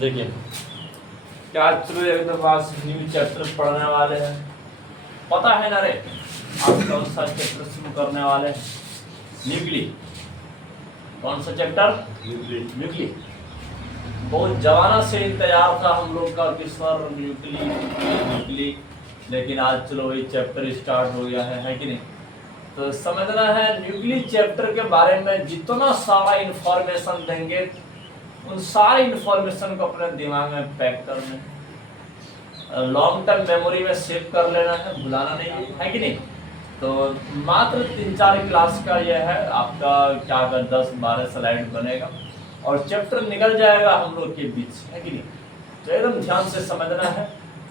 देखिए क्या चलो एकदम आज न्यू चैप्टर पढ़ने वाले हैं। पता है ना रे आज कौन सा चैप्टर शुरू करने वाले हैं? न्यूक्ली। कौन सा चैप्टर? न्यूक्ली। बहुत जमाना से इंतजार था हम लोग का कि सर न्यूक्ली, लेकिन आज चलो वही चैप्टर स्टार्ट हो गया है कि नहीं? तो समझना है न्यूक्ली चैप्टर के बारे में जितना सारा इंफॉर्मेशन देंगे उन सारे इंफॉर्मेशन को अपने दिमाग में पैक करना है, लॉन्ग टर्म मेमोरी में सेव कर लेना है, भुलाना नहीं है कि नहीं? तो मात्र 3-4 क्लास का यह है आपका क्या कर 10-12 स्लाइड बनेगा और चैप्टर निकल जाएगा हम लोग के बीच, है कि नहीं? तो एकदम ध्यान से समझना है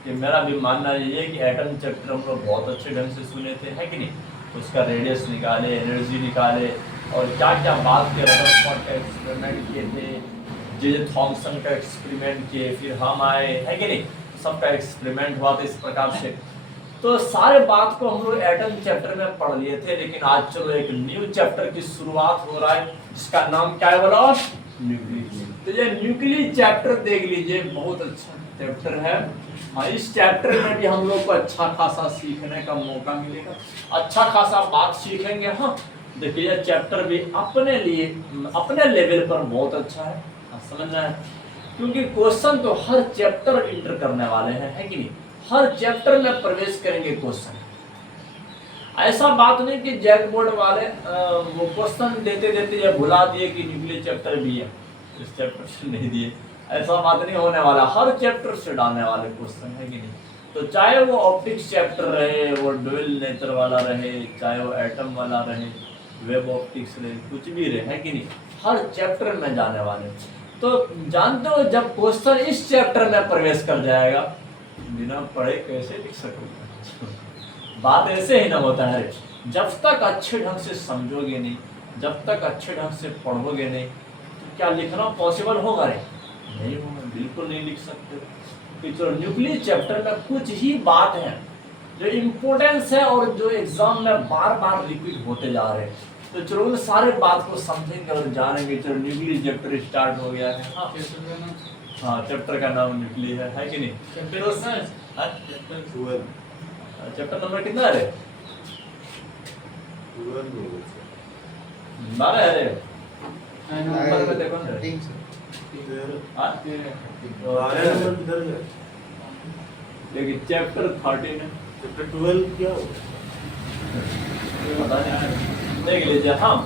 कि मेरा भी मानना ये है कि एटम चैप्टर हम लोग बहुत अच्छे ढंग से सुने थे, है कि नहीं? उसका रेडियस निकाले, एनर्जी निकाले और क्या क्या बात के रदरफोर्ड का एक्सपेरिमेंट किए थे, जे थॉमसन का एक्सपेरिमेंट किए, फिर हम आए, है कि नहीं? सबका एक्सपेरिमेंट हुआ था इस प्रकार से। तो सारे बात को हम लोग एटम चैप्टर में पढ़ लिए थे, लेकिन आज चलो एक न्यू चैप्टर की शुरुआत हो रहा है जिसका नाम क्या है बोलो? न्यूक्ली। तो ये न्यूक्ली चैप्टर देख लीजिए, बहुत अच्छा चैप्टर है। इस चैप्टर में भी हम लोग को अच्छा खासा सीखने का मौका मिलेगा, अच्छा खासा बात सीखेंगे। हाँ देखिए यह चैप्टर भी अपने लिए अपने लेवल पर बहुत अच्छा है, समझना है, क्योंकि क्वेश्चन तो हर चैप्टर इंटर करने वाले हैं, है कि नहीं? हर चैप्टर में प्रवेश करेंगे क्वेश्चन। ऐसा बात नहीं कि जैक बोर्ड वाले वो क्वेश्चन देते देते ये भुला दिए कि न्यूक्लियर चैप्टर भी है, इस चैप्टर से नहीं दिए, ऐसा बात नहीं होने वाला। हर चैप्टर से डालने वाले क्वेश्चन, है कि नहीं? तो चाहे वो ऑप्टिक्स चैप्टर रहे, वो ड्यूल नेचर वाला रहे, चाहे वो एटम वाला रहे, वेब ऑप्टिक्स रहे, कुछ भी रहे, है कि नहीं? हर चैप्टर में जाने वाले। तो जानते हो जब क्वेश्चन इस चैप्टर में प्रवेश कर जाएगा, बिना पढ़े कैसे लिख सकोगे? बात ऐसे ही ना होता है। जब तक अच्छे ढंग से समझोगे नहीं, जब तक अच्छे ढंग से पढ़ोगे नहीं, तो क्या लिखना पॉसिबल होगा? नहीं होगा, बिल्कुल नहीं लिख सकते। तो न्यूक्लियर चैप्टर में कुछ ही बात है जो इम्पोर्टेंस है और जो एग्जाम में बार बार रिपीट होते जा रहे हैं। तो चलो उन सारे बात को समझेंगे और जानेंगे। चलो न्यूक्लियर चैप्टर स्टार्ट हो गया है। हाँ चैप्टर का नाम न्यूक्लियर है कि नहीं? चैप्टर नंबर कितना है? 12 है रे। नंबर में देखो ना। देखिए चैप्टर 13 है। चैप्टर 12 क्या हो? पता नहीं, देख लीजिए। हाँ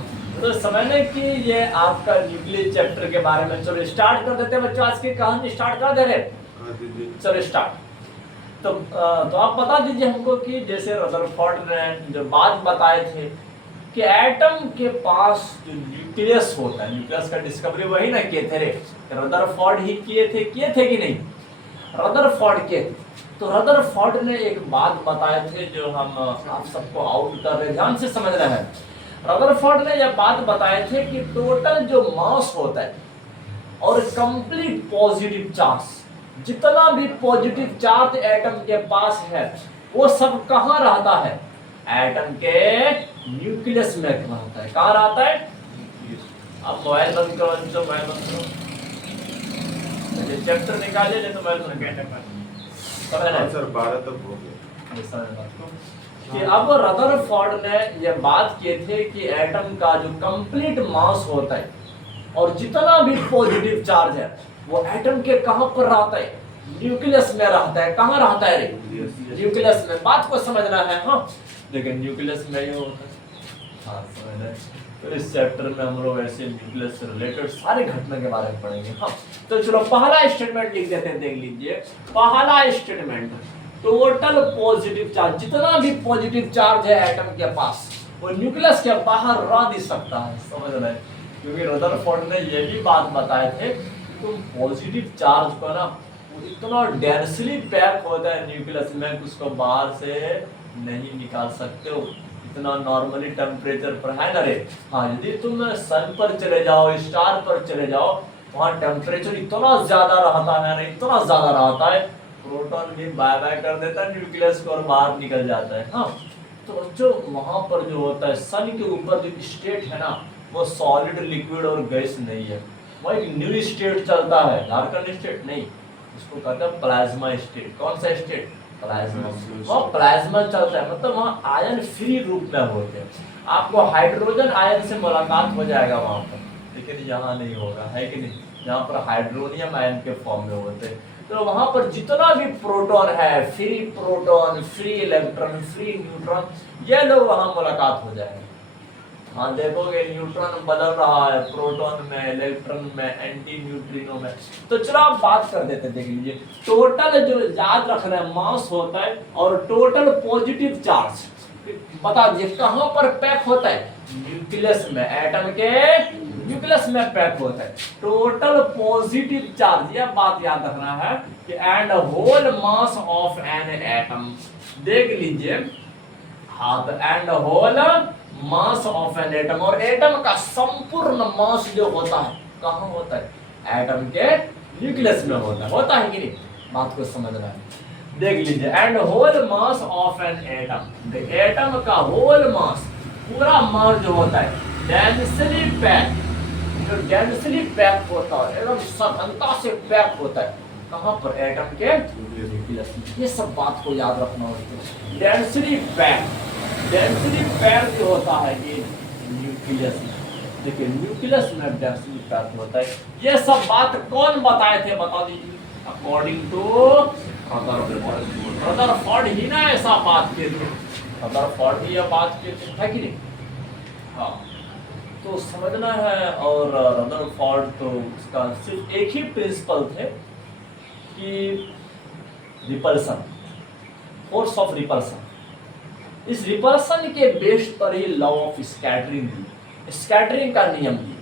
तो समझने कि ये आपका न्यूक्लियर चैप्टर के बारे में। चलो स्टार्ट कर देते हैं बच्चों, आज की कहानी स्टार्ट कर दे रहे। चलो स्टार्ट। तो आप बता दीजिए हमको कि जैसे रदरफोर्ड ने जो बात बताए थे कि एटम के पास जो न्यूक्लियस होता है, न्यूक्लियस का डिस्कवरी वही ना किए थे रे, रदरफोर्ड ही किए थे कि नहीं? रदरफोर्ड किए थे। तो रदरफोर्ड ने एक बात बताए थे जो हम आप सबको आउट कर रहे, ध्यान से समझना है। रदरफोर्ड ने यह बात बताए थे कि टोटल जो मास होता है और कंप्लीट पॉजिटिव चार्ज, जितना भी पॉजिटिव चार्ज एटम के पास है वो सब कहाँ रहता है? एटम के न्यूक्लियस में रहता है। कहाँ रहता है? अब मोबाइल बंद करो, जो मोबाइल बंद करो, चैप्टर निकालिए, नहीं तो मोबाइल बंद करो। सर 12 तक हो गया। कि अब रदरफोर्ड ने यह बात किए थे कि एटम का जो कंप्लीट मास होता है और जितना भी पॉजिटिव चार्ज है वो एटम के कहां पर रहता है? न्यूक्लियस में रहता है। कहां रहता है रे? न्यूक्लियस में। बात को समझना है। हाँ लेकिन न्यूक्लियस में ही होता है। हाँ समझ रहे। तो इस चैप्टर में हम लोग ऐसे न्यूक्लियस से रिलेटेड सारे घटना के बारे में पढ़ेंगे। हाँ तो चलो पहला स्टेटमेंट लिख देते हैं, देख लीजिए। पहला स्टेटमेंट, टोटल पॉजिटिव चार्ज, जितना भी पॉजिटिव चार्ज है एटम के पास वो न्यूक्लियस के बाहर रह नहीं सकता है। समझ रहे? क्योंकि रदरफोर्ड ने ये भी बात बताए थे कि तुम पॉजिटिव चार्ज को ना इतना डेंसली पैक होता है न्यूक्लियस में, उसको बाहर से नहीं निकाल सकते हो। इतना नॉर्मली टेम्परेचर पर है ना रे। हाँ यदि तुम सन पर चले जाओ, स्टार पर चले जाओ, वहाँ टेम्परेचर इतना ज्यादा रहता है ना, इतना ज्यादा रहता है, प्रोटॉन भी बाय बाय कर देता है न्यूक्लियस को और बाहर निकल जाता है। हाँ तो जो वहां पर जो होता है सन के ऊपर जो स्टेट है ना, वो सॉलिड, लिक्विड और गैस नहीं है। वो एक न्यू स्टेट चलता है, डार्कन स्टेट नहीं, इसको कहते हैं प्लाज्मा स्टेट। कौन सा स्टेट? प्लाज्मा। वो प्लाज्मा चलता है, मतलब वहाँ आयन फ्री रूप में होते हैं। आपको हाइड्रोजन आयन से मुलाकात हो जाएगा वहाँ पर, लेकिन यहाँ नहीं होगा, है कि नहीं? यहाँ पर हाइड्रोनियम आयन के फॉर्म में होते हैं। तो वहाँ पर जितना भी प्रोटॉन है, free proton, free electron, free neutron, ये लोग वहाँ मुलाकात हो जाएंगे। हाँ देखोगे न्यूट्रॉन बदल रहा है प्रोटॉन में, इलेक्ट्रॉन में, एंटी न्यूट्रिनो में। तो चलो आप बात कर देते, देख लीजिए टोटल जो याद रख रहे हैं मास होता है और टोटल पॉजिटिव चार्ज बता दीजिए कहाँ पर पैक होता है? न्यूक्लियस में, एटम के न्यूक्लियस में पैक होता है। टोटल पॉजिटिव चार्ज, यह बात याद रखना है कि and whole mass of an atom, देख लीजिए हाँ, तो and whole mass of an atom, और एटम का संपूर्ण मास जो होता है कहाँ होता है? एटम के न्यूक्लियस में होता है कि नहीं? बात को समझना है। देख लीजिए and whole mass of an atom, atom का होल मास, पूरा मास जो होता है डेंसली पैक, जो डेंसली पैक होता है एकदम सघनता से पैक होता है, कहाँ पर? एटम के न्यूक्लियस में। ये सब बात को याद रखना होता है। डेंसली पैक जो होता है ये न्यूक्लियस में, देखिए न्यूक्लियस में डेंसली पैक होता है। ये सब बात कौन बताए थे बता दीजिए? अकॉर्डिंग टू रदरफोर्ड ही ना ऐसा बात किए थे, रदरफोर्ड ही यह बात किए थे, है कि नहीं? हाँ, तो समझना है। और रदरफोर्ड तो उसका सिर्फ एक ही प्रिंसिपल थे कि रिपल्सन, फोर्स ऑफ रिपल्सन, इस रिपल्सन के बेस पर ही लॉ ऑफ स्कैटरिंग का नियम दिए।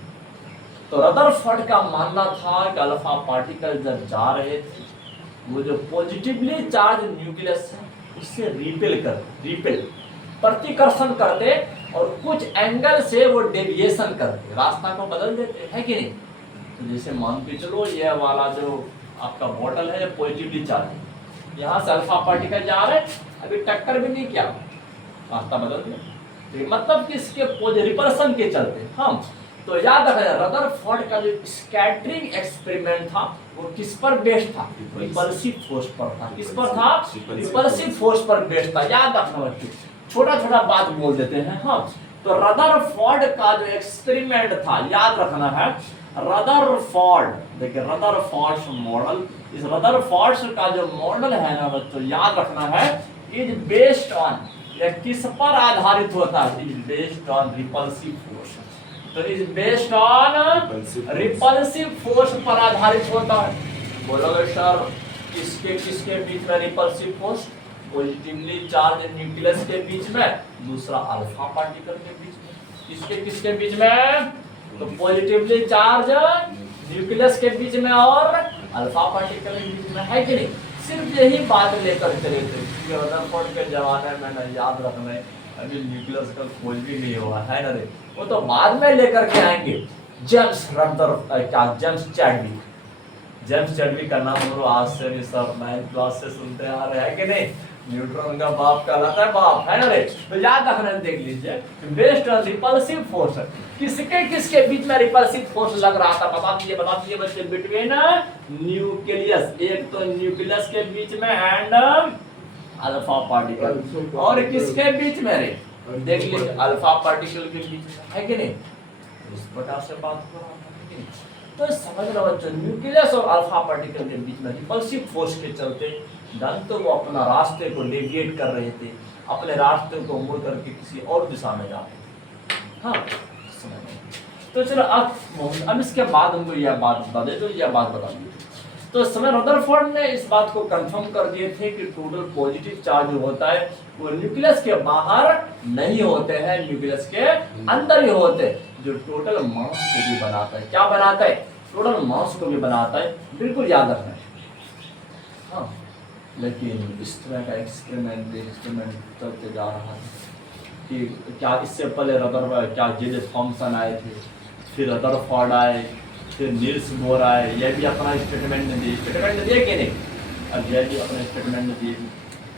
तो रदरफोर्ड का मानना था कि अल्फा पार्टिकल जब जा रहे थे वो जो पॉजिटिवली चार्ज न्यूक्लियस है उससे रिपेल प्रतिकर्षण करते और कुछ एंगल से वो डेविएशन करते, रास्ता को बदल देते, है कि नहीं? तो जैसे मान के चलो ये वाला जो आपका बॉटल है पॉजिटिवली चार्ज, यहाँ से अल्फा पार्टिकल जा रहे, अभी टक्कर भी नहीं किया, रास्ता बदल दिया, तो मतलब कि इसके रिपल्सन के चलते हम। तो याद रखना रदरफोर्ड का जो स्कैटरिंग एक्सपेरिमेंट था वो किस पर बेस्ड था? रिपल्सिव फोर्स पर था। किस पर था? रिपल्सिव फोर्स पर बेस्ड था। याद रखना बच्चों, छोटा छोटा बात बोल देते हैं हम। तो रदरफोर्ड का जो एक्सपेरिमेंट था याद रखना है, रदरफोर्ड, देखिए रदरफोर्ड मॉडल, इस रदरफोर्ड का जो मॉडल है ना बच्चों याद रखना है, इज बेस्ड ऑन, यह किस पर आधारित होता है? Is based on repulsive force. तो is based on repulsive force पर आधारित होता है। बोलोगे सर किसके बीच में repulsive force? Positively charge nucleus के बीच में, दूसरा अल्फा पार्टिकल के बीच में। किसके बीच में? तो पॉजिटिवली चार्ज न्यूक्लियस के बीच में और अल्फा पार्टिकल के बीच में, है कि नहीं? सिर्फ यही बात लेकर चले थे। रदरफोर्ड के जमाने में ना याद रखना है, अभी न्यूक्लियस का खोज भी नहीं हुआ है ना रे, वो तो बाद में लेकर के आएंगे। जेम्स चैडविक का नाम और आज से भी सब 9th क्लास से सुनते आ रहे हैं कि नहीं? न्यूट्रॉन का बाप कहलाता है, बाप, है ना रे? तो याद रखना, देख लीजिए बेस्ड ऑन रिपल्सिव फोर्स, किसके बीच में रिपल्सिव फोर्स लग रहा था? बता दीजिए बच्चे, बिटवीन न्यूक्लियस, एक तो न्यूक्लियस के बीच में एंड अल्फा पार्टिकल, और किसके बीच में रे? देख लीजिए अल्फा पार्टिकल के बीच में, है कि नहीं? इस प्रकार से बात हो रहा है कि नहीं? तो समझ लो बच्चों, न्यूक्लियस और अल्फा पार्टिकल के बीच में रिपल्सिव फोर्स के चलते धन तो वो अपना रास्ते को डेविएट कर रहे थे, अपने रास्ते को मुड़ करके किसी और दिशा में जा रहे थे। हाँ समझ। तो चलो अब इसके बाद हमको यह बात बता दे, तो यह बात बता दी। तो समय रदरफोर्ड ने इस बात को कंफर्म कर दिए थे कि टोटल पॉजिटिव चार्ज जो होता है वो न्यूक्लियस के बाहर नहीं होते हैं, न्यूक्लियस के अंदर ही होते हैं, जो टोटल मास को भी बनाता है। क्या बनाता है? टोटल मास को भी बनाता है, बिल्कुल याद रखना है। हाँ, लेकिन इस तरह का एक्सपेरिमेंट चलते जा रहा है कि क्या इससे पहले क्या जे थॉमसन आए थे, फिर रदरफोर्ड आए, फिर नील्स बोर आए, यह भी अपना स्टेटमेंट दिए कि नहीं? अब यह भी अपना स्टेटमेंट दिए।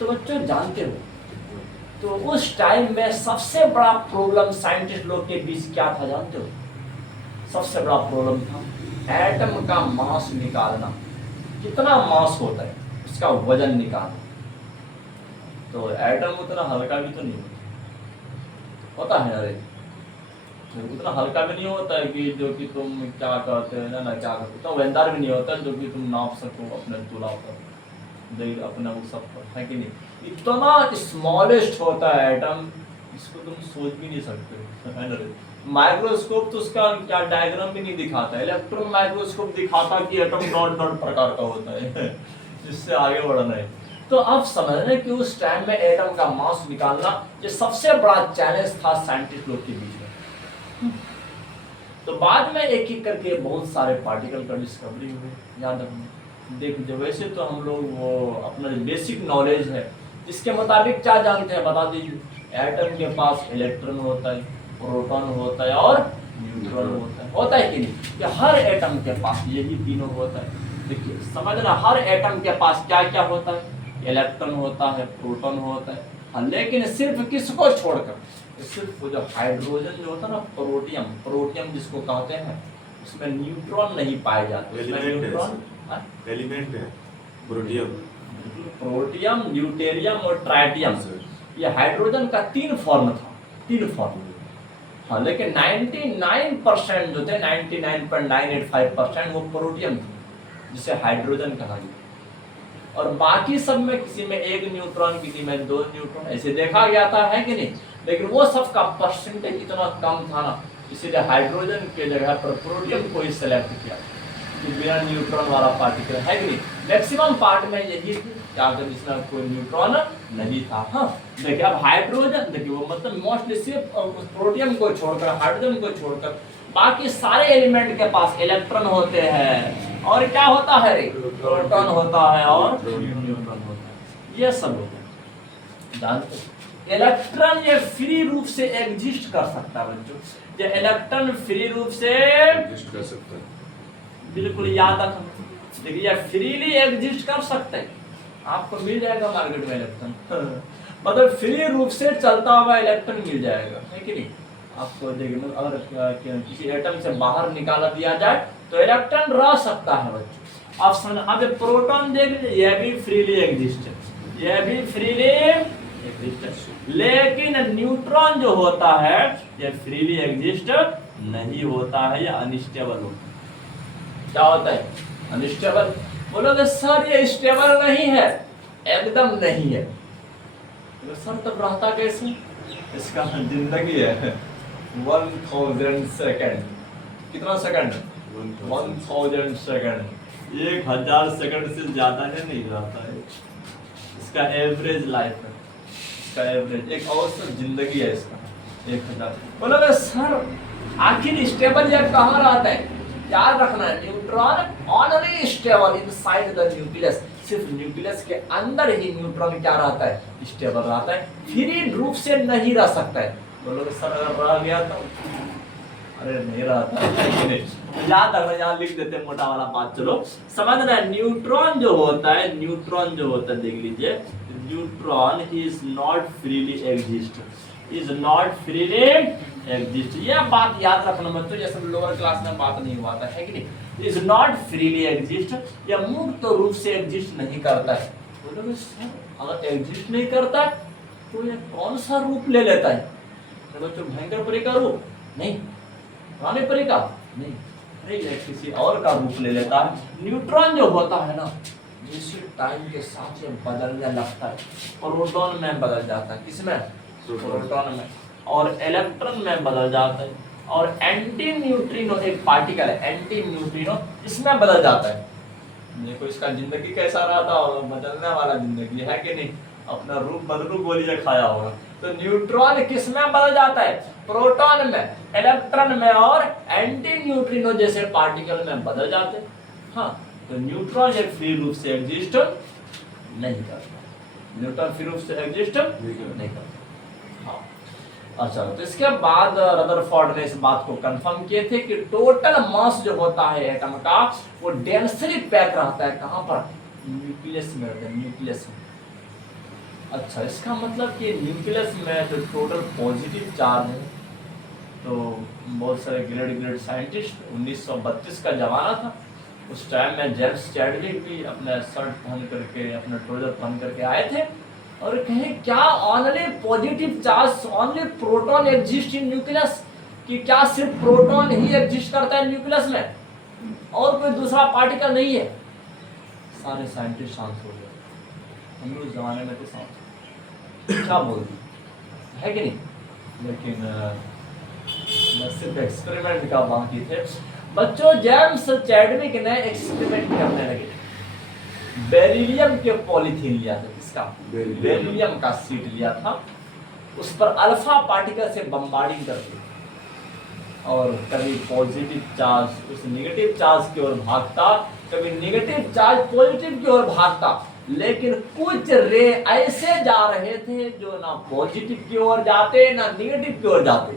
तो बच्चों जानते हो, तो उस टाइम में सबसे बड़ा प्रॉब्लम साइंटिस्ट लोग के बीच क्या था जानते हो? सबसे बड़ा प्रॉब्लम था एटम का मास निकालना, कितना मास होता है उसका वजन निकालना। तो एटम उतना हल्का भी तो नहीं होता है, अरे तो उतना हल्का भी नहीं होता है कि जो कि तुम क्या कहते हैं ना क्या कहते हो, तो वजनदार भी नहीं होता जो कि तुम नाप सको अपने तुला पर, देख अपना वो सब पर, है कि नहीं। इतना स्मॉलेस्ट होता है एटम, इसको तुम सोच भी नहीं सकते, है ना। माइक्रोस्कोप तो उसका क्या डायग्राम भी नहीं दिखाता, इलेक्ट्रॉन माइक्रोस्कोप दिखाता कि एटम डॉट डॉट प्रकार का होता है इससे आगे बढ़ना है। तो अब समझ रहे कि उस टाइम में एटम का मास निकालना ये सबसे बड़ा चैलेंज था साइंटिस्ट लोग के बीच में। तो बाद में एक एक करके बहुत सारे पार्टिकल का डिस्कवरी हुए, याद रखना। देखो वैसे तो हम लोग वो अपना बेसिक नॉलेज है इसके मुताबिक क्या जानते हैं बता दीजिए। एटम के पास इलेक्ट्रॉन होता है, प्रोटॉन होता है और न्यूट्रॉन होता है कि नहीं, कि हर एटम के पास यही तीनों होता है। देखिए समझना, हर एटम के पास क्या क्या होता है, इलेक्ट्रॉन होता है, प्रोटॉन होता है, हाँ, लेकिन सिर्फ किसको छोड़कर, सिर्फ वो जो हाइड्रोजन जो होता है ना, प्रोटियम जिसको कहते हैं, उसमें न्यूट्रॉन नहीं पाए जाते। एलिमेंट है प्रोटियम, ड्यूटेरियम और ट्राइटियम, ये हाइड्रोजन का तीन फॉर्म था, तीन फॉर्म। हाँ, लेकिन 99% जो थे, 99.985% वो प्रोटियम थे जिसे हाइड्रोजन कहा गया। और बाकी सब में किसी में एक न्यूट्रॉन, किसी में दो न्यूट्रॉन ऐसे देखा गया था, है कि नहीं। लेकिन वो सब का परसेंटेज इतना कम था ना, इसीलिए हाइड्रोजन के जगह पर प्रोटियम को ही सेलेक्ट किया कि बिना न्यूट्रॉन वाला पार्टिकल, है कि नहीं। मैक्सिमम पार्ट में यही क्या जिसमें कोई न्यूट्रॉन नहीं था। हाँ देखिए, अब हाइड्रोजन देखिए वो मतलब मोस्टली सिर्फ प्रोटियम को छोड़कर, हाइड्रोजन को छोड़कर बाकी सारे एलिमेंट के पास इलेक्ट्रॉन होते हैं और क्या होता है रे, प्रोटॉन होता है और न्यूट्रॉन होता है, ये सब होता है। जानते इलेक्ट्रॉन ये फ्री रूप से एग्जिस्ट कर सकता है बच्चों, ये इलेक्ट्रॉन फ्री रूप से एग्जिस्ट कर सकता है, बिल्कुल याद रखना। देखिए ये फ्रीली एग्जिस्ट कर सकते हैं, आपको मिल जाएगा मार्केट में इलेक्ट्रॉन मतलब फ्री रूप से चलता हुआ इलेक्ट्रॉन मिल जाएगा, है कि नहीं। आपको देखिए अगर किसी एटम से बाहर निकाला दिया जाए तो इलेक्ट्रॉन रह सकता है बच्चों। ऑप्शन अब प्रोटॉन देख लीजिए, यह भी फ्रीली एग्जिस्ट है, यह भी फ्रीली एग्जिस्ट है, लेकिन न्यूट्रॉन जो होता है यह फ्रीली एग्जिस्ट नहीं होता है, यह अनस्टेबल होता है। क्या होता है, अनस्टेबल। बोलोगे सर ये स्टेबल नहीं है, एकदम नहीं है। तो सर तब रहता कैसे, इसका जिंदगी है 1000 सेकंड, कितना सेकंड, 1000 सेकंड, 1000 सेकंड से ज्यादा नहीं रहता है, इसका एवरेज लाइफ है, इसका एवरेज एक औसत जिंदगी है इसका 1000। बोलोगे सर आखिर स्टेबल यह कहाँ रहता है, याद रखना है neutron only stable inside the nucleus, सिर्फ न्यूक्लियस के अंदर ही न्यूट्रॉन क्या रहता है, स्टेबल रहता है, फ्री रूप से नहीं रह सकता है। बोलोगे सर अगर रह गया तो, अरे नहीं रहता है कि नहीं, तो याद रखना, यहाँ लिख देते हैं मोटा वाला बात। चलो समझना है, न्यूट्रॉन जो होता है, न्यूट्रॉन जो होता है देख लीजिए, neutron is not freely exist, is not freely exist, यह बात याद रखना मत, तो ये सब लोअर क्लास में बात नहीं हुआ था, है कि नहीं। इज नॉट फ्रीली एग्जिस्ट, यह मुक्त रूप से एग्जिस्ट नहीं करता है। बोलोगे सर अगर एग्जिस्ट नहीं करता है तो यह कौन सा रूप ले लेता है, बच्चों भयंकर परी का रूप नहीं, पुराने परी का नहीं, अरे यह किसी और का रूप ले लेता है। न्यूट्रॉन जो होता है ना, जिस टाइम के साथ ये बदलने लगता है, प्रोटॉन में बदल जाता है, किसमें, प्रोटॉन में, और इलेक्ट्रॉन में बदल जाता है, और एंटी न्यूट्रिनो एक पार्टिकल है एंटी न्यूट्रिनो, इसमें बदल जाता है। देखो इसका जिंदगी कैसा रहा था, और बदलने वाला जिंदगी है कि नहीं, अपना रूप बदलू बोलिए खाया होगा। तो न्यूट्रॉन किस में बदल जाता है, प्रोटॉन में, इलेक्ट्रॉन में, और एंटी न्यूट्रिनो जैसे पार्टिकल में बदल जाते हैं। हाँ, तो न्यूट्रॉन एक फ्री रूप से एग्जिस्ट नहीं करता, न्यूट्रॉन फ्री रूप से एग्जिस्ट नहीं करता। हाँ अच्छा, तो इसके बाद रदरफोर्ड ने इस बात को कंफर्म किए थे कि टोटल मास जो होता है एटम का वो डेंसली पैक रहता है, कहाँ पर, न्यूक्लियस में, न्यूक्लियस में। अच्छा, इसका मतलब कि न्यूक्लियस में जो टोटल पॉजिटिव चार्ज है तो बहुत सारे ग्रेट साइंटिस्ट, 1932 का ज़माना था। उस टाइम में जेम्स चैडविक भी अपना शर्ट पहन करके, अपना ट्राउजर पहन करके आए थे और कहें क्या only positive charge, only proton exist in nucleus, कि क्या सिर्फ प्रोटॉन ही एग्जिस्ट करता है न्यूक्लियस में और कोई दूसरा पार्टिकल नहीं है। सारे साइंटिस्ट शांत हो गए। हम लोग उस जमाने में तो शांत क्या बोल दिए, है कि नहीं? लेकिन बस सिर्फ एक्सपेरिमेंट का बाकी थे बच्चों। जेम्स चैडविक ने एक्सपेरिमेंट करने लगे, बेरिलियम के पॉलीथीन लिया था, इसका बेरिलियम का सीट लिया था, उस पर अल्फा पार्टिकल से बम्बार्डिंग करते और कभी पॉजिटिव चार्ज उस नेगेटिव चार्ज की ओर भागता, कभी नेगेटिव चार्ज पॉजिटिव की ओर भागता, लेकिन कुछ रे ऐसे जा रहे थे जो ना पॉजिटिव की ओर जाते ना नेगेटिव की ओर जाते।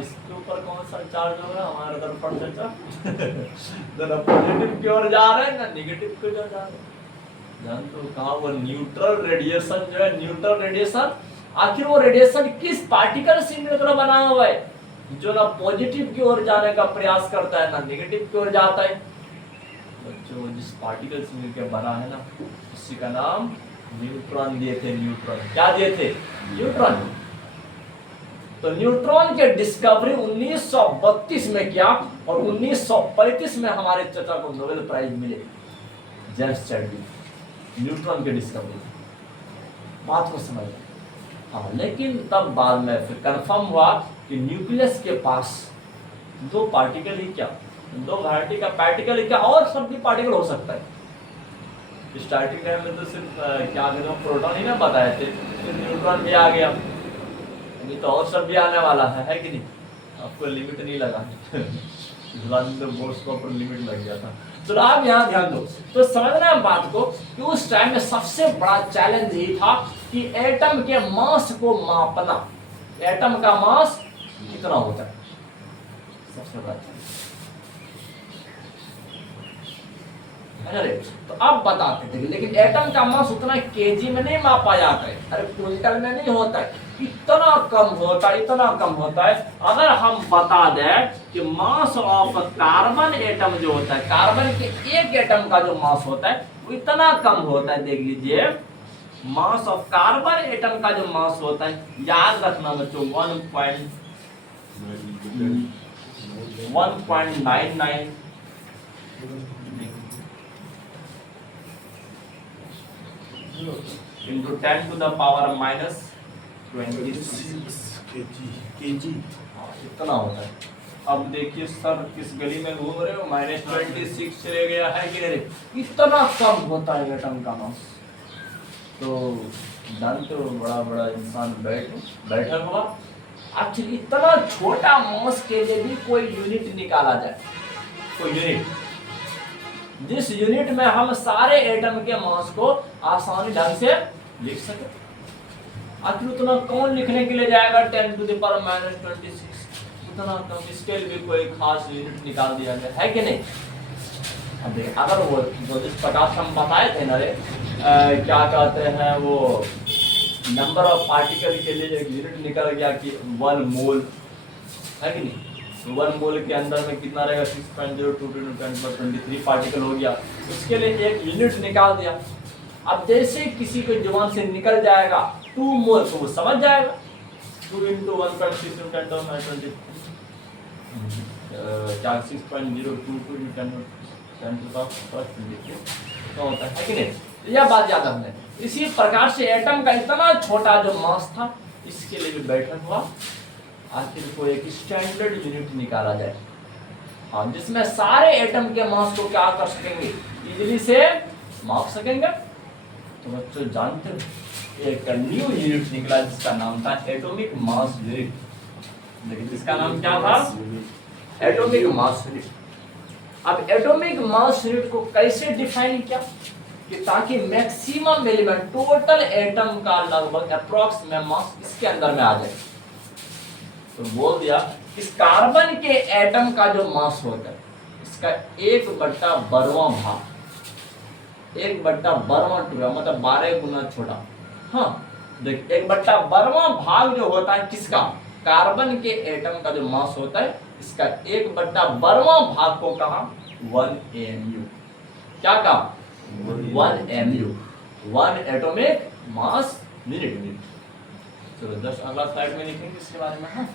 इसके ऊपर कौन सा चार्ज हो रहा है? हमारा दर्पण से चार्ज ना पॉजिटिव की ओर जा रहे हैं ना नेगेटिव की ओर जा रहे हैं। जान तो कहा वो न्यूट्रल रेडिएशन जो है, न्यूट्रल रेडिएशन, आखिर वो रेडिएशन किस पार्टिकल से मिलकर बना हुआ है जो ना पॉजिटिव की ओर जाने का प्रयास करता है ना नेगेटिव की ओर जाता है? बच्चों जिस पार्टिकल से मिलकर बना है ना, उसी का नाम न्यूट्रॉन दिए थे। न्यूट्रॉन क्या दिए थे? न्यूट्रॉन। तो न्यूट्रॉन के डिस्कवरी 1932 में किया और 1935 में हमारे चाचा को नोबेल प्राइज मिले, जेम्स चैडविक, न्यूट्रॉन के डिस्कवरी। बात को समझ। हाँ, लेकिन तब बाद में फिर कंफर्म हुआ कि न्यूक्लियस के पास दो पार्टिकल ही क्या, दो वैरायटी का पार्टिकल ही क्या, और सब भी पार्टिकल हो सकता है। स्टार्टिंग टाइम में तो सिर्फ क्या कहते हैं प्रोटॉन ही ना बताए थे, फिर न्यूट्रॉन भी आ गया, अभी तो और सब भी आने वाला है कि नहीं? आपको लिमिट नहीं लगा इस बात में तो बोर्ड्स को ऊपर लिमिट लग गया था। तो आप यहाँ ध्यान दो, तो समझना बात को कि उस टाइम में सबसे बड़ा चैलेंज ये था कि एटम के मास को मापना, एटम का मास कितना होता है, सबसे बड़ा चैलेंज। अरे तो अब बताते थे, लेकिन एटम का मास उतना केजी में नहीं मापा जाता है, अरे क्विंटल में नहीं होता है, इतना कम होता है, इतना कम होता है। अगर हम बता दें कि मास ऑफ कार्बन एटम जो होता है, कार्बन के एक एटम का जो मास होता है वो इतना कम होता है, देख लीजिए मास ऑफ कार्बन एटम का जो मास होता है, याद रखना बच्चों 1.99 into 10 to the power minus 26 kg, इतना होता है। अब देखिए सर किस गली में घूम रहे हो, -26 चले गया है कि नहीं, इतना कम होता है एटम का मास। तो जानते हो बड़ा बड़ा इंसान बैठा हुआ, एक्चुअली इतना छोटा मास के लिए भी कोई यूनिट निकाला जाए, कोई यूनिट जिस यूनिट में हम सारे एटम के मास को आसानी ढंग से लिख सके। आखिर उतना कौन लिखने के लिए जाएगा 10 to the power minus 26, उतना कम, इसके लिए भी कोई खास यूनिट निकाल दिया गया है कि नहीं? अब देखिए अगर वो जिस प्रकार से हम बताए थे ना रे क्या कहते हैं वो नंबर ऑफ पार्टिकल के लिए एक यूनिट निकल गया कि 1 मोल, है कि नहीं? 1 मोल के अंदर में कितना रहेगा 6.02 × 10⁻23 पार्टिकल हो गया, उसके लिए एक यूनिट निकाल दिया। अब जैसे किसी को जुबान से निकल जाएगा 2 मोल तो वो समझ जाएगा 2 × 1.6 × 10⁻23 क्या 6.022 × 10⁻23 तो होता है कि नहीं? यह बात याद रखना है। इसी प्रकार से एटम का इतना छोटा जो मास था, इसके लिए भी बैठक हुआ, आखिर को एक स्टैंडर्ड यूनिट निकाला जाए, हाँ, जिसमें सारे एटम के मास को क्या कर सकेंगे, इजीली से माप सकेंगे। तो बच्चों जानते हो एक न्यू यूनिट निकला जिसका नाम था एटॉमिक मास यूनिट। देखिए इसका नाम क्या था? Atomic mass unit. अब एटॉमिक मास यूनिट को कैसे डिफाइन किया कि ताकि मैक्सिमम एलिमेंट टोटल एटम का लगभग अप्रॉक्स में मास इसके अंदर में आ जाए। तो बोल दिया इस कार्बन के एटम का जो मास होता है इसका 1/12वां भाग, 1/12वां टुकड़ा मतलब 12 गुना छोटा। हाँ देख 1/12वां भाग जो होता है किसका? कार्बन के एटम का जो मास होता है इसका 1/12वां भाग को कहा 1 mu। क्या कहा 1 mu, 1 एटॉमिक मास यूनिट। चलो 10 अगला स्लाइड में लिखेंगे इसके बारे में। हाँ